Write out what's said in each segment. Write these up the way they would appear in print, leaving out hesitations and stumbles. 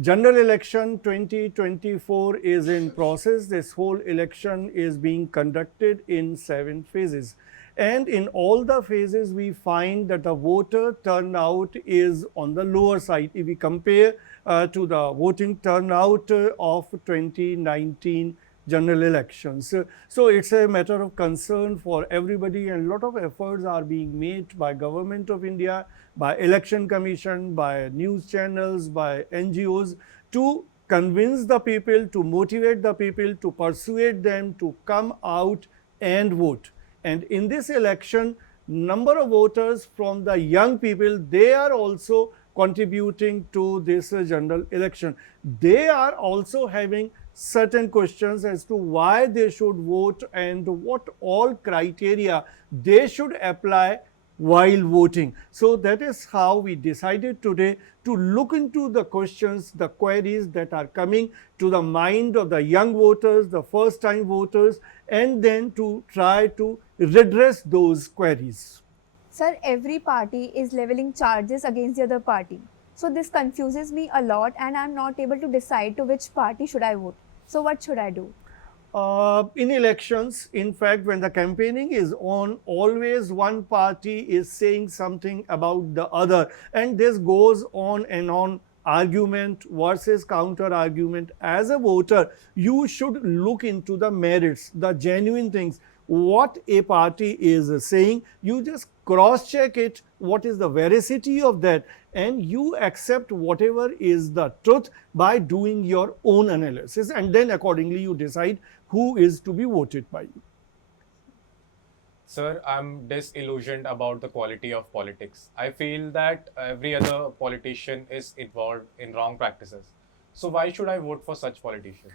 General election 2024 is in process. This whole election is being conducted in 7 phases. And in all the phases, we find that the voter turnout is on the lower side. If we compare to the voting turnout of 2019 general elections. So it's a matter of concern for everybody, and a lot of efforts are being made by Government of India, by Election Commission, by news channels, by NGOs to convince the people, to motivate the people, to persuade them to come out and vote. And in this election, number of voters from the young people, they are also contributing to this general election. They are also having certain questions as to why they should vote and what all criteria they should apply while voting. So that is how we decided today to look into the questions, the queries that are coming to the mind of the young voters, the first time voters, and then to try to redress those queries. Sir, every party is leveling charges against the other party. So this confuses me a lot and I'm not able to decide to which party should I vote. So what should I do? In elections, in fact, when the campaigning is on, always one party is saying something about the other, and this goes on and on, argument versus counter argument. As a voter, you should look into the merits, the genuine things, what a party is saying. You just cross check it, what is the veracity of that, and you accept whatever is the truth by doing your own analysis, and then accordingly you decide who is to be voted by you. Sir, I'm disillusioned about the quality of politics. I feel that every other politician is involved in wrong practices. So why should I vote for such politicians?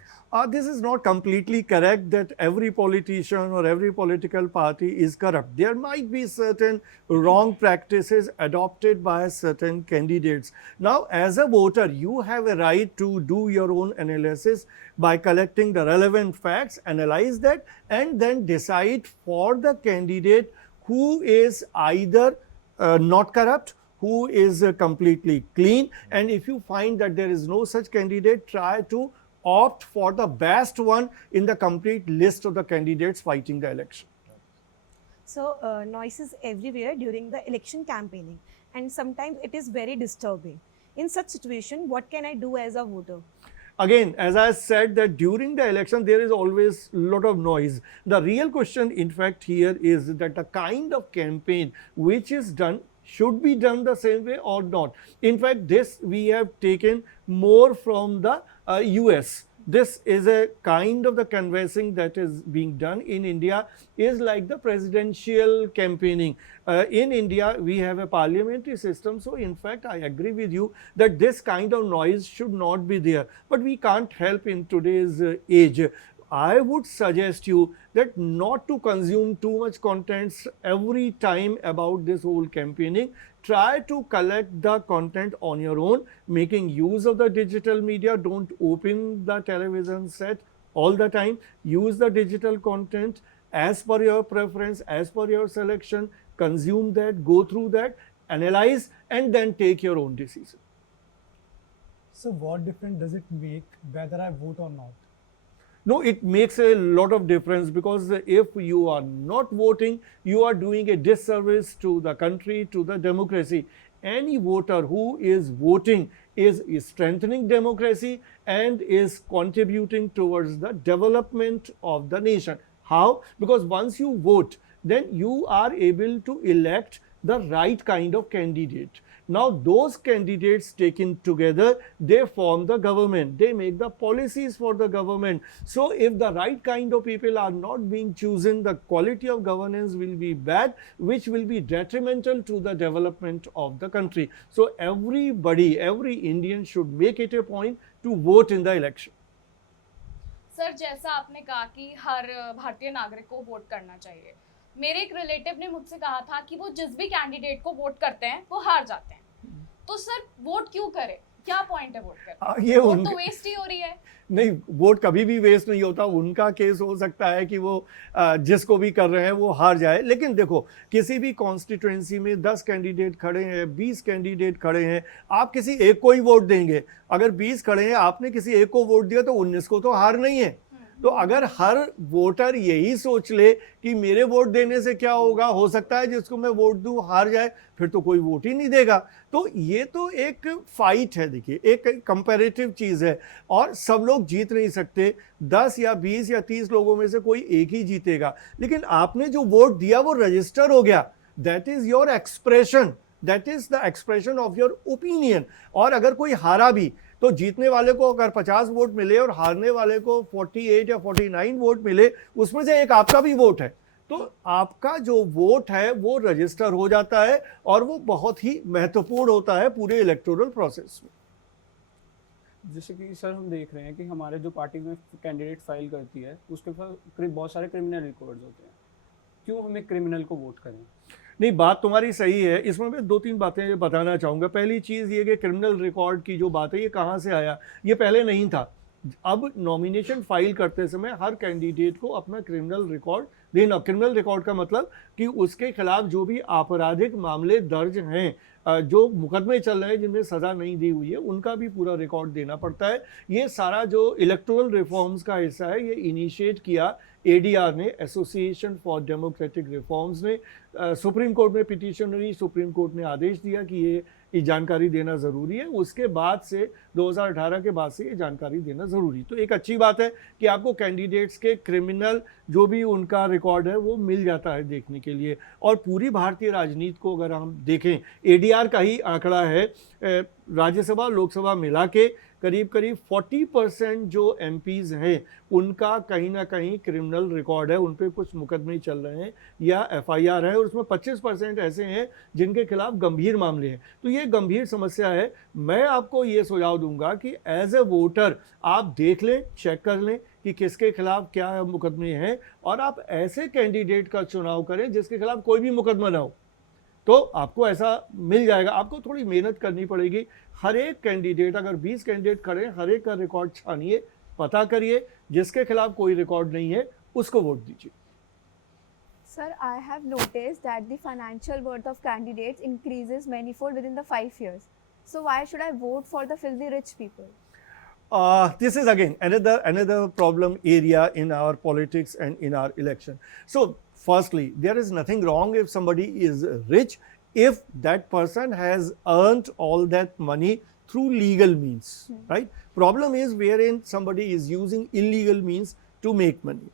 This is not completely correct that every politician or every political party is corrupt. There might be certain wrong practices adopted by certain candidates. Now, as a voter, you have a right to do your own analysis by collecting the relevant facts, analyze that, and then decide for the candidate who is either not corrupt, who is completely clean, and if you find that there is no such candidate, try to opt for the best one in the complete list of the candidates fighting the election. So noise is everywhere during the election campaigning and sometimes it is very disturbing. In such situation, what can I do as a voter? Again, as I said that during the election there is always a lot of noise. The real question in fact here is that the kind of campaign which is done should be done the same way or not. In fact, this we have taken more from the US. This is a kind of the canvassing that is being done in India is like the presidential campaigning. In India, we have a parliamentary system. So in fact, I agree with you that this kind of noise should not be there. But we can't help in today's age. I would suggest you that not to consume too much contents every time about this whole campaigning. Try to collect the content on your own, making use of the digital media. Don't open the television set all the time. Use the digital content as per your preference, as per your selection. Consume that, go through that, analyze, and then take your own decision. So what difference does it make whether I vote or not? No, it makes a lot of difference, because if you are not voting, you are doing a disservice to the country, to the democracy. Any voter who is voting is strengthening democracy and is contributing towards the development of the nation. How? Because once you vote, then you are able to elect the right kind of candidate. Now, those candidates taken together, they form the government. They make the policies for the government. So, if the right kind of people are not being chosen, the quality of governance will be bad, which will be detrimental to the development of the country. So, everybody, every Indian should make it a point to vote in the election. Sir, जैसा आपने कहा कि हर भारतीय नागरिक को vote करना चाहिए, मेरे एक रिलेटिव ने मुझसे कहा था कि वो जिस भी कैंडिडेट को वोट करते हैं वो हार जाते हैं। तो सर, वोट क्यों करें? क्या पॉइंट है वोट करने? ये वोट तो वेस्ट ही हो रही है। नहीं, वोट कभी भी वेस्ट नहीं होता। उनका केस हो सकता है कि वो जिसको भी कर रहे हैं वो हार जाए, लेकिन देखो किसी भी कॉन्स्टिट्यूएंसी में 10 कैंडिडेट खड़े हैं, 20 कैंडिडेट खड़े हैं, आप किसी एक को ही वोट देंगे। अगर 20 खड़े हैं, आपने किसी एक को वोट दिया तो 19 को तो हार नहीं है। तो अगर हर वोटर यही सोच ले कि मेरे वोट देने से क्या होगा, हो सकता है जिसको मैं वोट दूं हार जाए, फिर तो कोई वोट ही नहीं देगा। तो ये तो एक फाइट है, देखिए एक कंपैरेटिव चीज़ है और सब लोग जीत नहीं सकते। 10 या 20 या 30 लोगों में से कोई एक ही जीतेगा, लेकिन आपने जो वोट दिया वो रजिस्टर हो गया। That is your expression, that is the expression of your opinion. और अगर कोई हारा भी तो जीतने वाले को अगर 50 वोट मिले और हारने वाले को 48 या 49 वोट मिले, उसमें से एक आपका भी वोट है, तो आपका जो वोट है वो रजिस्टर हो जाता है और वो बहुत ही महत्वपूर्ण होता है पूरे इलेक्टोरल प्रोसेस में। जैसे कि सर हम देख रहे हैं कि हमारे जो पार्टी में कैंडिडेट फाइल करती है उसके पास बहुत सारे क्रिमिनल रिकॉर्ड्स होते हैं, क्यों हमें क्रिमिनल को वोट करें? नहीं, बात तुम्हारी सही है। इसमें मैं 2-3 बातें बताना चाहूँगा। पहली चीज़ ये कि क्रिमिनल रिकॉर्ड की जो बात है ये कहाँ से आया, ये पहले नहीं था। अब नॉमिनेशन फाइल करते समय हर कैंडिडेट को अपना क्रिमिनल रिकॉर्ड देना। क्रिमिनल रिकॉर्ड का मतलब कि उसके खिलाफ जो भी आपराधिक मामले दर्ज हैं, जो मुकदमे चल रहे हैं जिनमें सज़ा नहीं दी हुई है, उनका भी पूरा रिकॉर्ड देना पड़ता है। ये सारा जो इलेक्टोरल रिफॉर्म्स का हिस्सा है, ये इनिशिएट किया ADR ने, एसोसिएशन फॉर डेमोक्रेटिक रिफॉर्म्स ने। सुप्रीम कोर्ट में पिटीशन हुई, सुप्रीम कोर्ट ने आदेश दिया कि ये जानकारी देना ज़रूरी है। उसके बाद से 2018 के बाद से ये जानकारी देना ज़रूरी। तो एक अच्छी बात है कि आपको कैंडिडेट्स के क्रिमिनल जो भी उनका रिकॉर्ड है वो मिल जाता है देखने के लिए। और पूरी भारतीय राजनीति को अगर हम देखें, ADR का ही आंकड़ा है, राज्यसभा लोकसभा मिला के करीब 40% जो MPs हैं उनका कहीं ना कहीं क्रिमिनल रिकॉर्ड है, उन पर कुछ मुकदमे चल रहे हैं या FIR है, और उसमें 25% ऐसे हैं जिनके खिलाफ गंभीर मामले हैं। तो ये गंभीर समस्या है। मैं आपको ये सुझाव दूंगा कि एज ए वोटर आप देख लें, चेक कर लें कि किसके खिलाफ क्या मुकदमे हैं, और आप ऐसे कैंडिडेट का चुनाव करें जिसके खिलाफ कोई भी मुकदमा ना हो, तो आपको ऐसा मिल जाएगा। आपको थोड़ी मेहनत करनी पड़ेगी। हर एक कैंडिडेट, अगर 20 कैंडिडेट खड़े हैं, हर एक का रिकॉर्ड छानिए, पता करिए, जिसके खिलाफ कोई रिकॉर्ड नहीं है उसको वोट दीजिए। Sir, I have noticed that the financial worth of candidates increases manifold within the 5 years. So why should I vote for the filthy rich people? This is again another problem area in our politics and in our election. So firstly, there is nothing wrong if somebody is rich, if that person has earned all that money through legal means, right? Problem is wherein somebody is using illegal means to make money.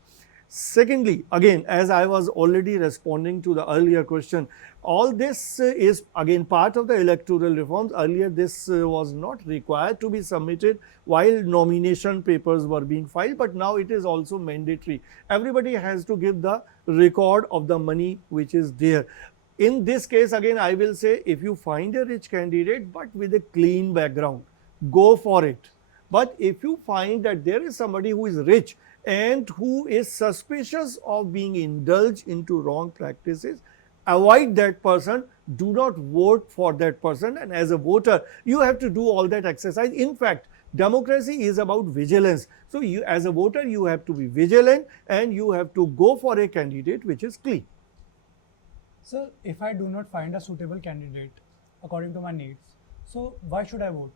Secondly, again, as I was already responding to the earlier question, all this is again part of the electoral reforms. Earlier, this was not required to be submitted while nomination papers were being filed, but now it is also mandatory. Everybody has to give the record of the money which is there. In this case, again, I will say, if you find a rich candidate but with a clean background, go for it. But if you find that there is somebody who is rich and who is suspicious of being indulged into wrong practices, avoid that person. Do not vote for that person. And as a voter, you have to do all that exercise. In fact, democracy is about vigilance. So you, as a voter, you have to be vigilant and you have to go for a candidate which is clean. Sir, if I do not find a suitable candidate according to my needs, so why should I vote?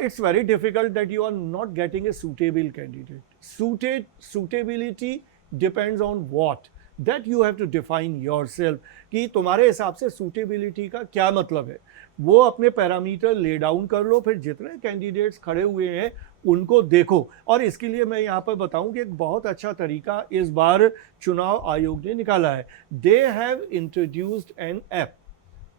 It's very difficult that you are not getting a suitable candidate. Suitability depends on what? That you have to define yourself. कि तुम्हारे हिसाब से suitability का क्या मतलब है, वो अपने पैरामीटर ले डाउन कर लो। फिर जितने कैंडिडेट्स खड़े हुए हैं उनको देखो। और इसके लिए मैं यहाँ पर बताऊँ कि एक बहुत अच्छा तरीका इस बार चुनाव आयोग ने निकाला है। They have introduced an app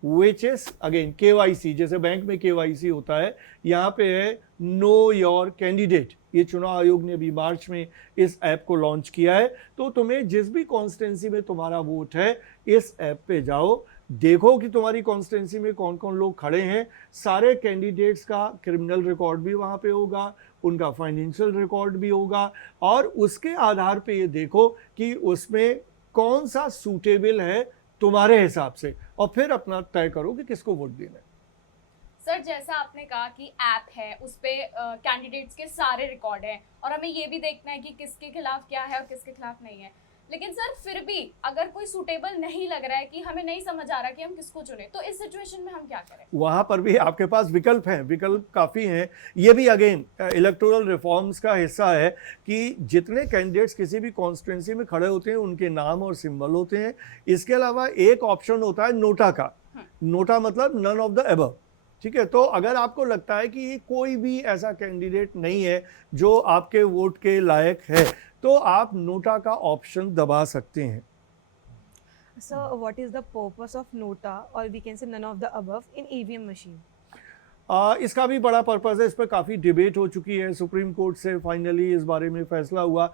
which is again KYC, जैसे बैंक में KYC होता है, यहाँ पे है नो योर कैंडिडेट। ये चुनाव आयोग ने अभी मार्च में इस ऐप को लॉन्च किया है। तो तुम्हें जिस भी कॉन्स्टिट्यूंसी में तुम्हारा वोट है, इस ऐप पे जाओ, देखो कि तुम्हारी कॉन्स्टिट्यूंसी में कौन कौन लोग खड़े हैं। सारे कैंडिडेट्स का क्रिमिनल रिकॉर्ड भी वहाँ पे होगा, उनका फाइनेंशियल रिकॉर्ड भी होगा, और उसके आधार पे ये देखो कि उसमें कौन सा सूटेबल है तुम्हारे हिसाब से, और फिर अपना तय करो कि किसको वोट देना है। सर जैसा आपने कहा कि ऐप है उस पे कैंडिडेट्स के सारे रिकॉर्ड हैं और हमें ये भी देखना है कि किसके खिलाफ क्या है और किसके खिलाफ नहीं है, लेकिन सर फिर भी अगर कोई सूटेबल नहीं लग रहा है कि हमें नहीं समझ आ रहा कि हम किसको चुने, तो इस सिचुएशन में हम क्या करें? वहाँ पर भी आपके पास विकल्प हैं, विकल्प काफ़ी हैं। ये भी अगेन इलेक्टोरल रिफॉर्म्स का हिस्सा है कि जितने कैंडिडेट्स किसी भी कॉन्स्टिट्यूंसी में खड़े होते हैं उनके नाम और सिंबल होते हैं। इसके अलावा एक ऑप्शन होता है नोटा का। नोटा मतलब नन ऑफ द एबव, ठीक है। तो अगर आपको लगता है कि कोई भी ऐसा कैंडिडेट नहीं है जो आपके वोट के लायक है, तो आप नोटा का ऑप्शन दबा सकते हैं। So, what is the purpose of nota, or we can say none of the above, in EVM machine? इसका भी बड़ा पर्पज़ है, इस पर काफ़ी डिबेट हो चुकी है, सुप्रीम कोर्ट से फाइनली इस बारे में फैसला हुआ।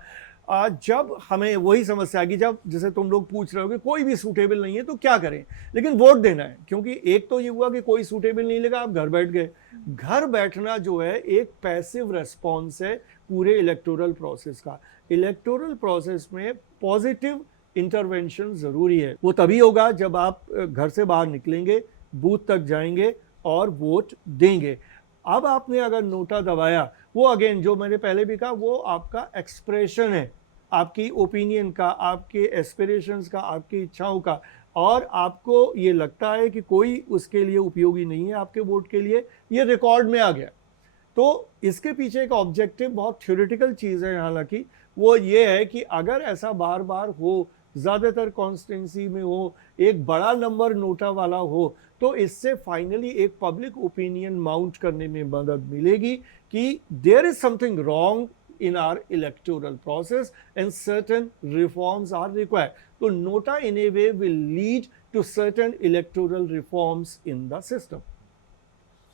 जब हमें वही समस्या है कि जब जैसे तुम लोग पूछ रहे हो कि कोई भी सूटेबल नहीं है तो क्या करें, लेकिन वोट देना है। क्योंकि एक तो ये हुआ कि कोई सूटेबल नहीं लगा, आप घर बैठ गए। घर बैठना जो है एक पैसिव रेस्पॉन्स है पूरे इलेक्टोरल प्रोसेस का। इलेक्टोरल प्रोसेस में पॉजिटिव इंटरवेंशन ज़रूरी है। वो तभी होगा जब आप घर से बाहर निकलेंगे, बूथ तक जाएंगे और वोट देंगे। अब आपने अगर नोटा दबाया, वो अगेन जो मैंने पहले भी कहा, वो आपका एक्सप्रेशन है आपकी ओपिनियन का, आपके एस्पिरेशंस का, आपकी इच्छाओं का, और आपको ये लगता है कि कोई उसके लिए उपयोगी नहीं है आपके वोट के लिए, ये रिकॉर्ड में आ गया। तो इसके पीछे एक ऑब्जेक्टिव बहुत थ्योरेटिकल चीज़ है, हालांकि वो ये है कि अगर ऐसा बार बार हो, ज़्यादातर कॉन्स्टिट्यूंसी में हो, एक बड़ा नंबर नोटा वाला हो, तो इससे फाइनली एक पब्लिक ओपिनियन माउंट करने में मदद मिलेगी कि there is something wrong in our electoral process and certain reforms are required. तो NOTA in a way will lead to certain electoral reforms in the system.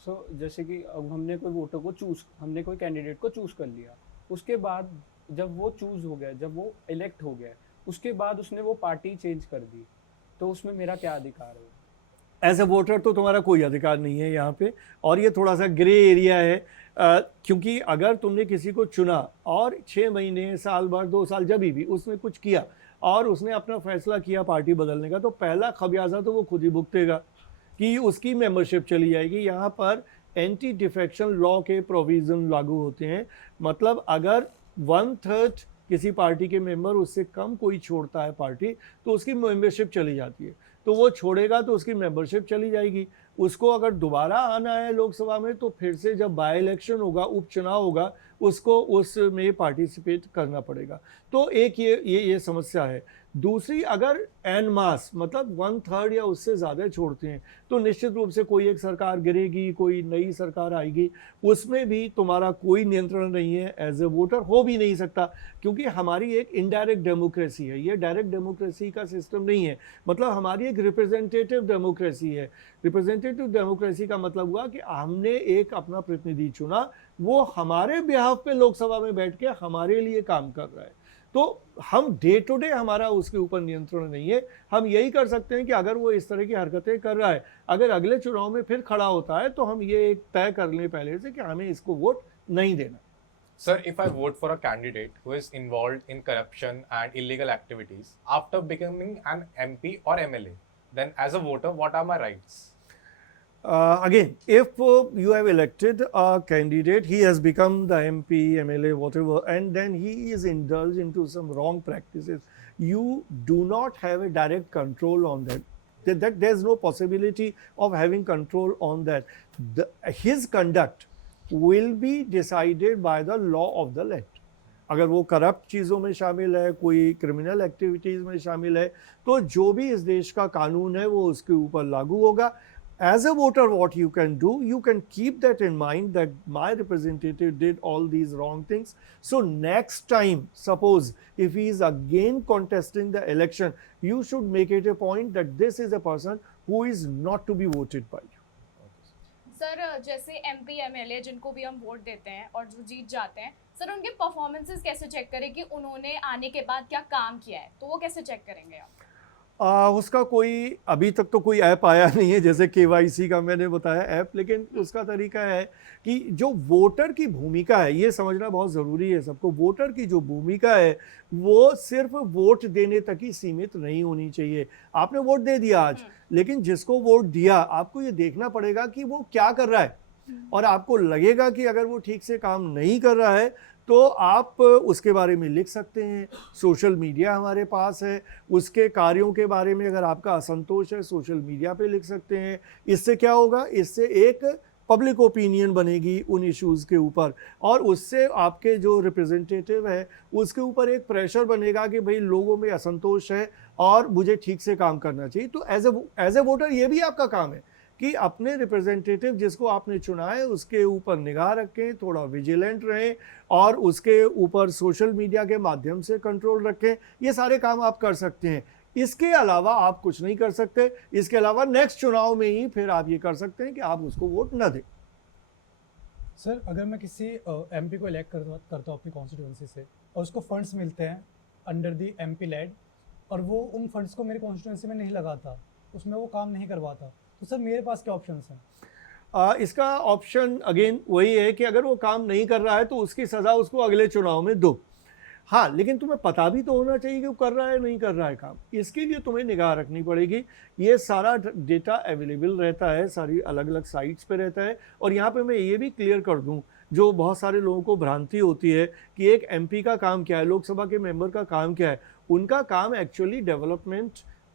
So जैसे कि अब हमने कोई कैंडिडेट को चूज़ कर लिया, उसके बाद जब वो चूज़ हो गया, जब वो इलेक्ट हो गया, उसके बाद उसने वो पार्टी चेंज कर दी, तो उसमें मेरा क्या अधिकार है? एज ए वोटर तो तुम्हारा कोई अधिकार नहीं है यहाँ पे, और ये थोड़ा सा ग्रे एरिया है। क्योंकि अगर तुमने किसी को चुना और 6 महीने, साल भर, 2 साल, जब भी उसने कुछ किया और उसने अपना फैसला किया पार्टी बदलने का, तो पहला खमियाजा तो वो खुद ही भुगतेगा कि उसकी मेंबरशिप चली जाएगी। यहाँ पर एंटी डिफेक्शन लॉ के प्रोविज़न लागू होते हैं। मतलब अगर 1/3 किसी पार्टी के मेंबर, उससे कम कोई छोड़ता है पार्टी, तो उसकी मेंबरशिप चली जाती है। तो वो छोड़ेगा तो उसकी मेंबरशिप चली जाएगी। उसको अगर दोबारा आना है लोकसभा में, तो फिर से जब बाय इलेक्शन होगा, उपचुनाव होगा, उसको उसमें पार्टिसिपेट करना पड़ेगा। तो एक ये समस्या है। दूसरी, अगर एन मास मतलब 1/3 या उससे ज़्यादा छोड़ते हैं, तो निश्चित रूप से कोई एक सरकार गिरेगी, कोई नई सरकार आएगी, उसमें भी तुम्हारा कोई नियंत्रण नहीं है। एज ए वोटर हो भी नहीं सकता, क्योंकि हमारी एक इनडायरेक्ट डेमोक्रेसी है, ये डायरेक्ट डेमोक्रेसी का सिस्टम नहीं है। मतलब हमारी एक रिप्रेजेंटेटिव डेमोक्रेसी है। रिप्रेजेंटेटिव डेमोक्रेसी का मतलब हुआ कि हमने एक अपना प्रतिनिधि चुना, वो हमारे बिहाफ पे लोकसभा में बैठ के हमारे लिए काम कर रहा है। तो हम डे टू डे हमारा उसके ऊपर नियंत्रण नहीं है। हम यही कर सकते हैं कि अगर वो इस तरह की हरकतें कर रहा है, अगर अगले चुनाव में फिर खड़ा होता है, तो हम ये एक तय कर लें पहले से कि हमें इसको वोट नहीं देना। Sir, if I vote for a candidate who is involved in corruption and illegal activities after becoming an MP or MLA, then as a voter, what are my rights? Again, if you have elected a candidate, he has become the MP, MLA, whatever, and then he is indulged into some wrong practices, you do not have a direct control on that. There's no possibility of having control on that. His conduct will be decided by the law of the land. अगर वो corrupt चीज़ों में शामिल है, कोई criminal activities में शामिल है, तो जो भी इस देश का कानून है वो उसके ऊपर लागू होगा। As a voter, what you can do, you can keep that in mind that my representative did all these wrong things. So next time, suppose if he is again contesting the election, you should make it a point that this is a person who is not to be voted by you. Sir जैसे MP MLA जिनको भी हम vote देते हैं और जो जीत जाते हैं, सर उनके परफॉर्मेंसेस कैसे चेक करें कि उन्होंने आने के बाद क्या काम किया है, तो वो कैसे चेक करेंगे आप? उसका कोई अभी तक तो कोई ऐप आया नहीं है, जैसे KYC का मैंने बताया ऐप, लेकिन उसका तरीका है कि जो वोटर की भूमिका है, ये समझना बहुत ज़रूरी है सबको। वोटर की जो भूमिका है वो सिर्फ वोट देने तक ही सीमित नहीं होनी चाहिए। आपने वोट दे दिया आज, लेकिन जिसको वोट दिया आपको ये देखना पड़ेगा कि वो क्या कर रहा है, और आपको लगेगा कि अगर वो ठीक से काम नहीं कर रहा है तो आप उसके बारे में लिख सकते हैं। सोशल मीडिया हमारे पास है, उसके कार्यों के बारे में अगर आपका असंतोष है सोशल मीडिया पे लिख सकते हैं। इससे क्या होगा, इससे एक पब्लिक ओपिनियन बनेगी उन इश्यूज़ के ऊपर, और उससे आपके जो रिप्रेजेंटेटिव है उसके ऊपर एक प्रेशर बनेगा कि भाई लोगों में असंतोष है और मुझे ठीक से काम करना चाहिए। तो एज ए वोटर ये भी आपका काम है कि अपने रिप्रेजेंटेटिव जिसको आपने चुना है उसके ऊपर निगाह रखें, थोड़ा विजिलेंट रहें, और उसके ऊपर सोशल मीडिया के माध्यम से कंट्रोल रखें। ये सारे काम आप कर सकते हैं। इसके अलावा आप कुछ नहीं कर सकते। इसके अलावा नेक्स्ट चुनाव में ही फिर आप ये कर सकते हैं कि आप उसको वोट न दें। सर, अगर मैं किसी MP को इलेक्ट करता हूँ अपनी कॉन्स्टिट्यूंसी से, और उसको फंड्स मिलते हैं अंडर दी MP लेड, और वो उन फंड्स को मेरी कॉन्स्टिट्यूंसी में नहीं लगाता, उसमें वो काम नहीं करवाता, तो सर मेरे पास क्या ऑप्शंस हैं? इसका ऑप्शन अगेन वही है कि अगर वो काम नहीं कर रहा है तो उसकी सज़ा उसको अगले चुनाव में दो। हाँ, लेकिन तुम्हें पता भी तो होना चाहिए कि वो कर रहा है नहीं कर रहा है काम। इसके लिए तुम्हें निगाह रखनी पड़ेगी। ये सारा डेटा अवेलेबल रहता है, सारी अलग अलग साइट्स पे रहता है। और यहाँ पे मैं ये भी क्लियर कर दूँ, जो बहुत सारे लोगों को भ्रांति होती है कि एक MP का काम क्या है, लोकसभा के मेंबर का काम क्या है। उनका काम एक्चुअली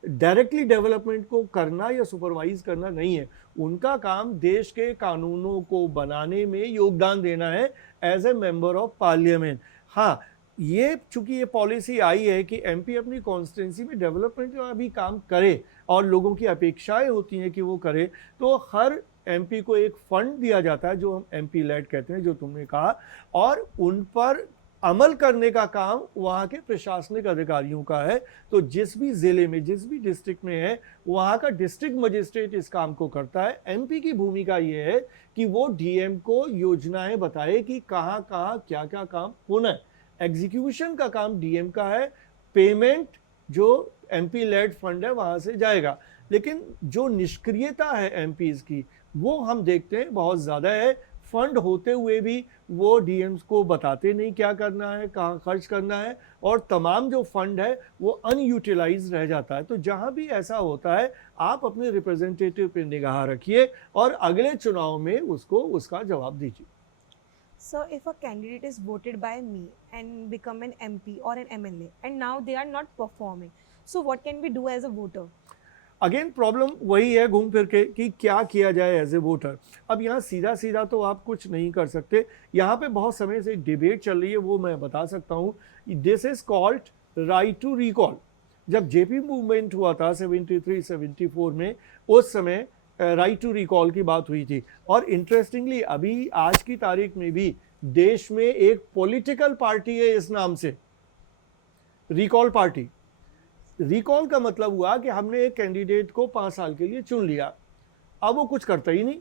डायरेक्टली डेवलपमेंट को करना या सुपरवाइज करना नहीं है। उनका काम देश के कानूनों को बनाने में योगदान देना है as a member of parliament. हाँ, ये चूंकि ये पॉलिसी आई है कि MP अपनी कॉन्स्टिट्यूंसी में डेवलपमेंट का भी काम करे और लोगों की अपेक्षाएं होती हैं कि वो करे, तो हर MP को एक फंड दिया जाता है जो हम MP लेड कहते हैं, जो तुमने कहा, और उन पर अमल करने का काम वहाँ के प्रशासनिक अधिकारियों का है। तो जिस भी ज़िले में, जिस भी डिस्ट्रिक्ट में है, वहाँ का डिस्ट्रिक्ट मजिस्ट्रेट इस काम को करता है। MP की भूमिका ये है कि वो DM को योजनाएं बताए कि कहाँ कहाँ क्या क्या काम होना है। एग्जीक्यूशन का काम DM का है, पेमेंट जो MP लेड फंड है वहाँ से जाएगा। लेकिन जो निष्क्रियता है MPs की, वो हम देखते हैं बहुत ज़्यादा है। फंड होते हुए भी वो DMs को बताते नहीं क्या करना है, कहाँ खर्च करना है, और तमाम जो फंड है वो अनयूटिलाइज रह जाता है। तो जहाँ भी ऐसा होता है आप अपने रिप्रेजेंटेटिव पे निगाह रखिए और अगले चुनाव में उसको उसका जवाब दीजिए। So if a candidate is voted by me and become an MP or an MLA and now they are not performing, so what can we do as a voter? Again problem वही है घूम फिर के कि क्या किया जाए as a voter. अब यहाँ सीधा सीधा तो आप कुछ नहीं कर सकते। यहाँ पे बहुत समय से डिबेट चल रही है, वो मैं बता सकता हूँ। This is called right to recall. जब JP मूवमेंट हुआ था 73-74 में, उस समय राइट टू रिकॉल की बात हुई थी। और इंटरेस्टिंगली अभी आज की तारीख में भी देश में एक पॉलिटिकल पार्टी है इस नाम से, रिकॉल पार्टी। रिकॉल का मतलब हुआ कि हमने एक कैंडिडेट को 5 साल के लिए चुन लिया, अब वो कुछ करता ही नहीं,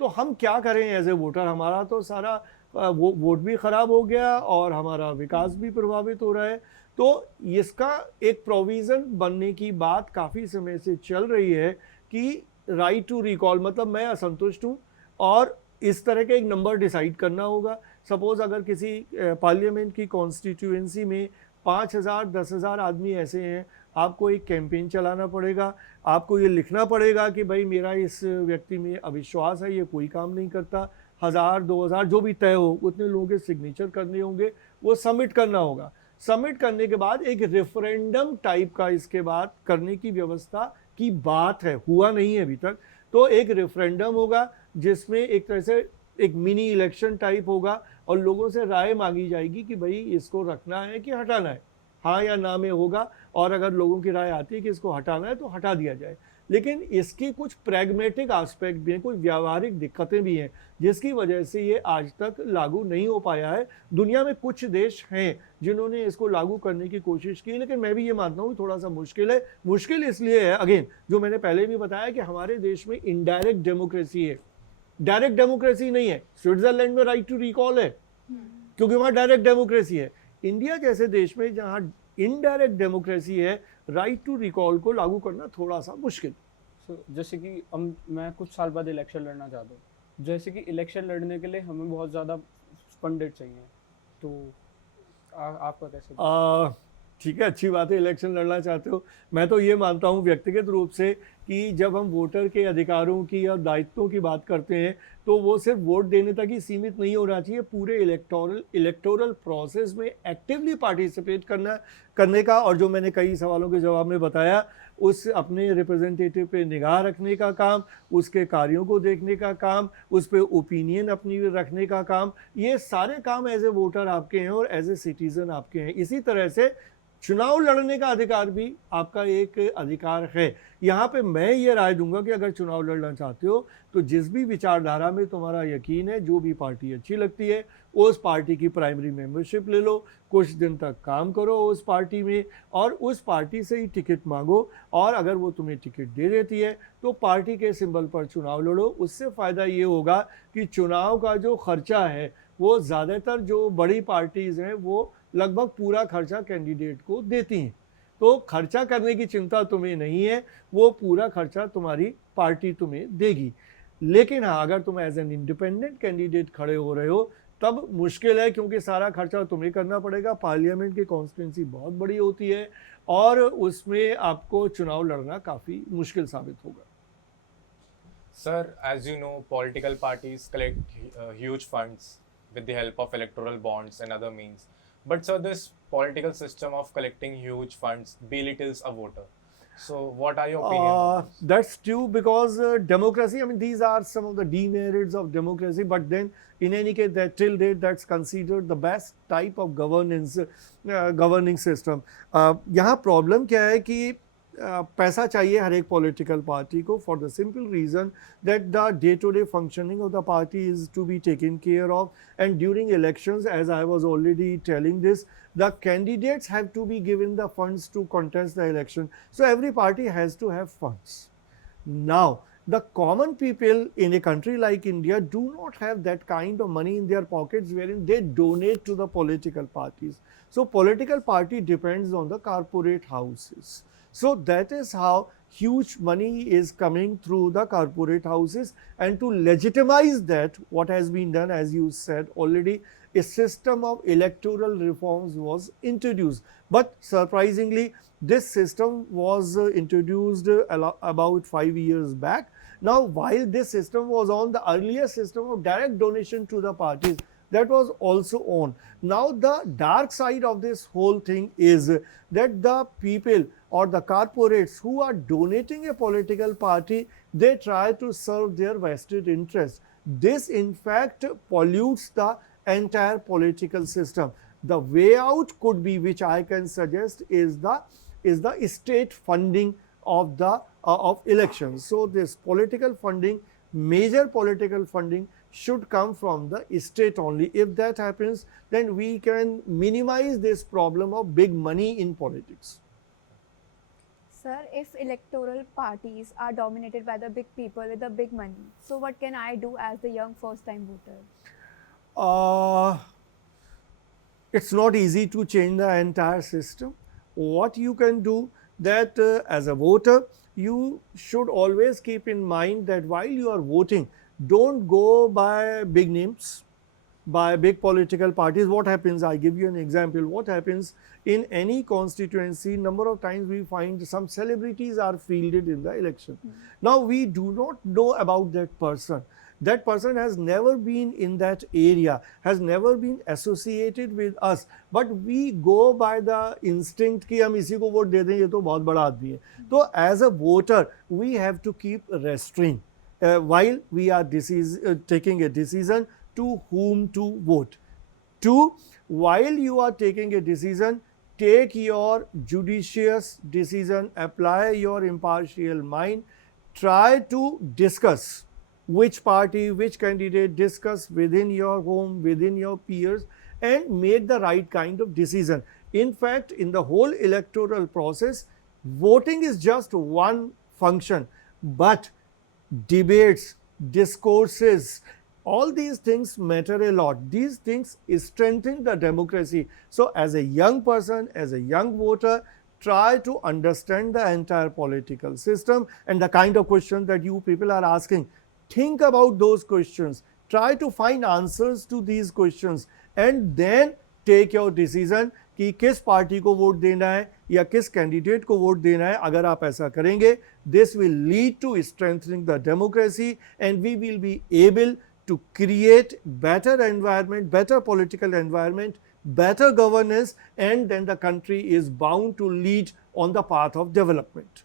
तो हम क्या करें एज ए वोटर। हमारा तो सारा वोट भी ख़राब हो गया और हमारा विकास भी प्रभावित हो रहा है। तो इसका एक प्रोविज़न बनने की बात काफ़ी समय से चल रही है कि राइट टू रिकॉल मतलब मैं असंतुष्ट हूँ और इस तरह का एक नंबर डिसाइड करना होगा। सपोज़ अगर किसी पार्लियामेंट की कॉन्स्टिट्यूएंसी में 5,000 10,000 आदमी ऐसे हैं, आपको एक कैंपेन चलाना पड़ेगा। आपको ये लिखना पड़ेगा कि भाई मेरा इस व्यक्ति में अविश्वास है, ये कोई काम नहीं करता। 1,000 2,000 जो भी तय हो उतने लोगों के सिग्नेचर करने होंगे, वो सबमिट करना होगा। सबमिट करने के बाद एक रेफरेंडम टाइप का इसके बाद करने की व्यवस्था की बात है, हुआ नहीं है अभी तक। तो एक रेफरेंडम होगा जिसमें एक तरह से एक मिनी इलेक्शन टाइप होगा और लोगों से राय मांगी जाएगी कि भाई इसको रखना है कि हटाना है, हाँ या ना में होगा। और अगर लोगों की राय आती है कि इसको हटाना है तो हटा दिया जाए। लेकिन इसकी कुछ प्रैग्मेटिक एस्पेक्ट भी हैं, कुछ व्यावहारिक दिक्कतें भी हैं, जिसकी वजह से ये आज तक लागू नहीं हो पाया है। दुनिया में कुछ देश हैं जिन्होंने इसको लागू करने की कोशिश की, लेकिन मैं भी ये मानता हूँ थोड़ा सा मुश्किल है। मुश्किल इसलिए है, अगेन जो मैंने पहले भी बताया कि हमारे देश में इनडायरेक्ट डेमोक्रेसी है, डायरेक्ट डेमोक्रेसी नहीं है। स्विट्जरलैंड में राइट टू रिकॉल है क्योंकि वहाँ डायरेक्ट डेमोक्रेसी है। इंडिया जैसे देश में जहाँ इनडायरेक्ट डेमोक्रेसी है राइट टू रिकॉल को लागू करना थोड़ा सा मुश्किल। सो जैसे कि मैं कुछ साल बाद इलेक्शन लड़ना चाहता हूँ, जैसे कि इलेक्शन लड़ने के लिए हमें बहुत ज़्यादा फंडेड चाहिए, तो आपका कैसे? ठीक है, अच्छी बात है, इलेक्शन लड़ना चाहते हो। मैं तो ये मानता हूँ व्यक्तिगत रूप से कि जब हम वोटर के अधिकारों की या दायित्वों की बात करते हैं तो वो सिर्फ वोट देने तक ही सीमित नहीं होना चाहिए, पूरे इलेक्टोरल प्रोसेस में एक्टिवली पार्टिसिपेट करने का, और जो मैंने कई सवालों के जवाब में बताया, उस अपने रिप्रेजेंटेटिव पे निगाह रखने का काम, उसके कार्यों को देखने का काम, उस पे ओपिनियन अपनी रखने का काम, ये सारे काम एज ए वोटर आपके हैं और एज ए सिटीज़न आपके हैं। इसी तरह से चुनाव लड़ने का अधिकार भी आपका एक अधिकार है। यहाँ पे मैं ये राय दूंगा कि अगर चुनाव लड़ना चाहते हो तो जिस भी विचारधारा में तुम्हारा यकीन है, जो भी पार्टी अच्छी लगती है, उस पार्टी की प्राइमरी मेंबरशिप ले लो, कुछ दिन तक काम करो उस पार्टी में और उस पार्टी से ही टिकट मांगो, और अगर वो तुम्हें टिकट दे देती है तो पार्टी के सिंबल पर चुनाव लड़ो। उससे फ़ायदा ये होगा कि चुनाव का जो खर्चा है वो ज़्यादातर जो बड़ी पार्टीज़ हैं वो लगभग पूरा खर्चा कैंडिडेट को देती हैं, तो खर्चा करने की चिंता तुम्हें नहीं है, वो पूरा खर्चा तुम्हारी पार्टी तुम्हें देगी। लेकिन हाँ, अगर तुम एज एन इंडिपेंडेंट कैंडिडेट खड़े हो रहे हो तब मुश्किल है, क्योंकि सारा खर्चा तुम्हें करना पड़ेगा। पार्लियामेंट की कॉन्स्टिट्यूंसी बहुत बड़ी होती है और उसमें आपको चुनाव लड़ना काफ़ी मुश्किल साबित होगा। Sir, as you know, political parties collect huge funds with the help of electoral bonds and other means. But sir, this political system of collecting huge funds belittles a voter. So, what are your opinions on this? That's true, because democracy, I mean, these are some of the demerits of democracy, but then in any case, that till date, that's considered the best type of governance, governing system. यहाँ problem क्या है कि पैसा चाहिए हर एक political party को, for the simple reason that the day to day functioning of the party is to be taken care of, and during elections, as I was already telling this, the candidates have to be given the funds to contest the election. So every party has to have funds. Now, the common people in a country like India do not have that kind of money in their pockets wherein they donate to the political parties. So political party depends on the corporate houses. So that is how huge money is coming through the corporate houses, and to legitimize that, what has been done, as you said already, a system of electoral reforms was introduced. But surprisingly, this system was introduced about 5 years back. Now, while this system was on, the earlier system of direct donation to the parties, that was also on. Now, the dark side of this whole thing is that the people or the corporates who are donating a political party, they try to serve their vested interests. This, in fact, pollutes the entire political system. The way out could be, which I can suggest, is the state funding of the of elections. So this political funding, major political funding, should come from the state only. If that happens, then we can minimize this problem of big money in politics. Sir, if electoral parties are dominated by the big people with the big money, so what can I do as the young first-time voter? It's not easy to change the entire system. What you can do, that as a voter, you should always keep in mind that while you are voting, don't go by big names, by big political parties. What happens, I give you an example, what happens in any constituency, number of times we find some celebrities are fielded in the election. Now, we do not know about that person. That person has never been in that area, has never been associated with us, but we go by the instinct कि हम इसी को vote दे दें, ये तो बहुत बड़ा आदमी है. तो as a voter, we have to keep restraint while we are taking a decision to whom to vote. Two, while you are taking a decision, take your judicious decision, apply your impartial mind, try to discuss which party, which candidate, discuss within your home, within your peers, and make the right kind of decision. In fact, in the whole electoral process, voting is just one function, but debates, discourses, all these things matter a lot. These things strengthen the democracy. So as a young person, as a young voter, try to understand the entire political system and the kind of questions that you people are asking. Think about those questions. Try to find answers to these questions and then take your decision कि किस party को vote देना है या किस candidate को vote देना है. अगर आप ऐसा करेंगे, this will lead to strengthening the democracy and we will be able to create better environment, better political environment, better governance, and then the country is bound to lead on the path of development.